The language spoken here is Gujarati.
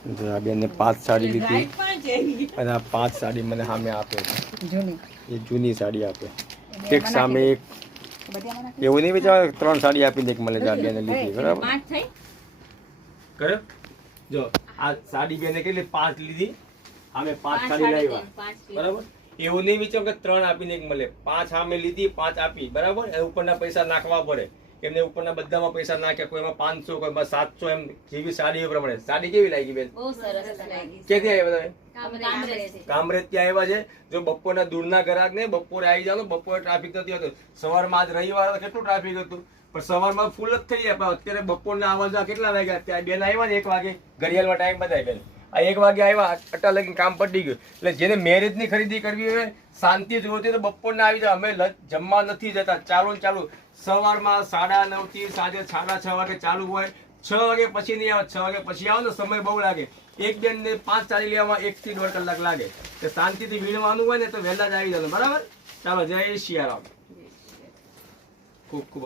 આ બેન 5 સાડી લીધી અને આ 5 સાડી મને સામે આપે છે એ જૂની સાડી આપે એક સામે એક એવું નહીં વિચાર 3 સાડી આપી દે મળે આ બેને લીધી બરાબર કર્યો જો આ સાડી બેને કેટલી 5 લીધી અમે 5 સાડી લાવ્યા બરાબર એવું નહીં વિચાર કે 3 આપીને એક મળે 5 સામે લીધી 5 આપી બરાબર એ ઉપરના પૈસા નાખવા પડે એમને ઉપરના બધામાં પૈસા નાખ્યા કોઈમાં 500 કોઈમાં 700 એમ જેવી સાડી પ્રમાણે સાડી કેવી લાગી બેન બહુ સરસ લાગી ક્યાંથી આવ્યા તમે કામરેજ ત્યાં આવ્યા છે જો બપોરના દૂરના ગ્રાહક ને બપોરે આવી જાવ બપોરે ટ્રાફિક નથી હોતું સવારમાં આજ રવિવાર કેટલું ટ્રાફિક હતું પણ સવારમાં ફૂલ જ થઈ જાય પણ અત્યારે બપોરના આવવા કેટલા વાગ્યા ત્યાં બેન આવ્યા ને 1 વાગે ઘડિયાળમાં ટાઈમ બતાવી બેન આ 1 વાગે આવ્યા અટ્ટા લગીને કામ પડી ગયું એટલે જેને મેરેજ ની ખરીદી કરવી હોય શાંતિ જોતી તો બપોરના આવી જાય અમે જમવા નથી જતા ચાલુ ને ચાલુ સવારમાં 9:30 થી સાંજે 6:30 વાગે ચાલુ હોય 6 વાગે પછી નહીં આવે 6 વાગે પછી આવો ને સમય બહુ લાગે એક બેન ને 5 સાડી લેવામાં 1 થી 1.5 કલાક લાગે તો શાંતિથી વીણવાનું હોય ને તો વહેલા જ આવી જવાનું બરાબર ચાલો જય શિયારામ ખૂબ ખૂબ